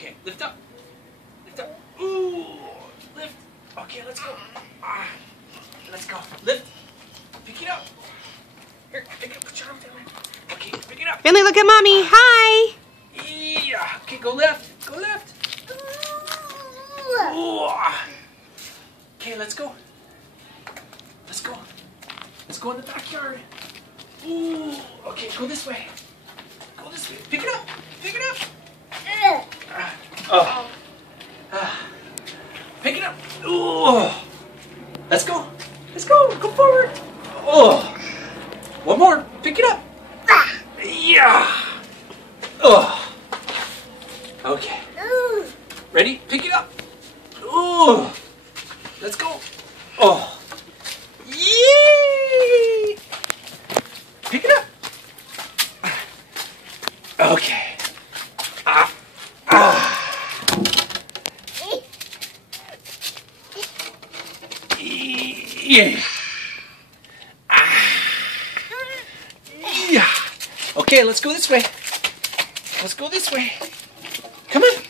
Okay, lift up. Lift up. Ooh, lift. Okay, let's go. Let's go. Lift. Pick it up. Here, pick it up. Put your arm down. Okay, pick it up. Finley, look at mommy. Hi. Yeah. Okay, go left. Go left. Ooh. Okay, let's go. Let's go. Let's go in the backyard. Ooh. Okay, go this way. Go this way. Pick it up. Pick it up. Pick it up. Ooh. Let's go. Let's go. Go forward. Oh. One more. Pick it up. Yeah. Oh. Okay. Ready? Pick it up. Ooh. Let's go. Oh. Yay. Pick it up. Okay. Yeah. Yeah. Okay, let's go this way. Let's go this way. Come on.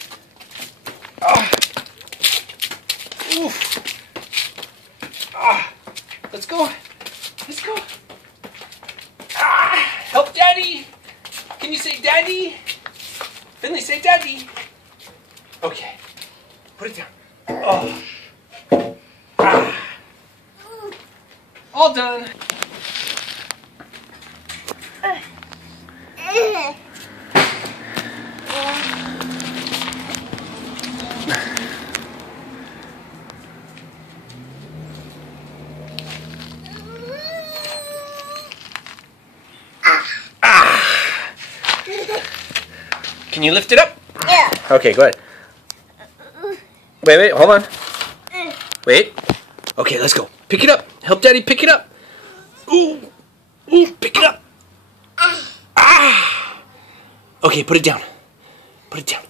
Oof. Let's go. Let's go. Help Daddy. Can you say Daddy? Finley, say Daddy. Okay. Put it down. Oh. All done. Can you lift it up? Yeah. Okay, go ahead. Wait, hold on. Wait. Okay, let's go. Pick it up. Help Daddy pick it up. Ooh. Ooh, pick it up. Okay, put it down. Put it down.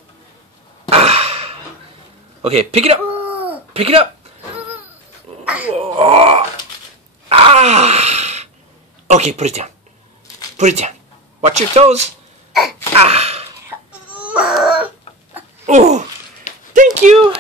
Okay, pick it up. Pick it up. Okay, put it down. Put it down. Watch your toes. Oh, thank you.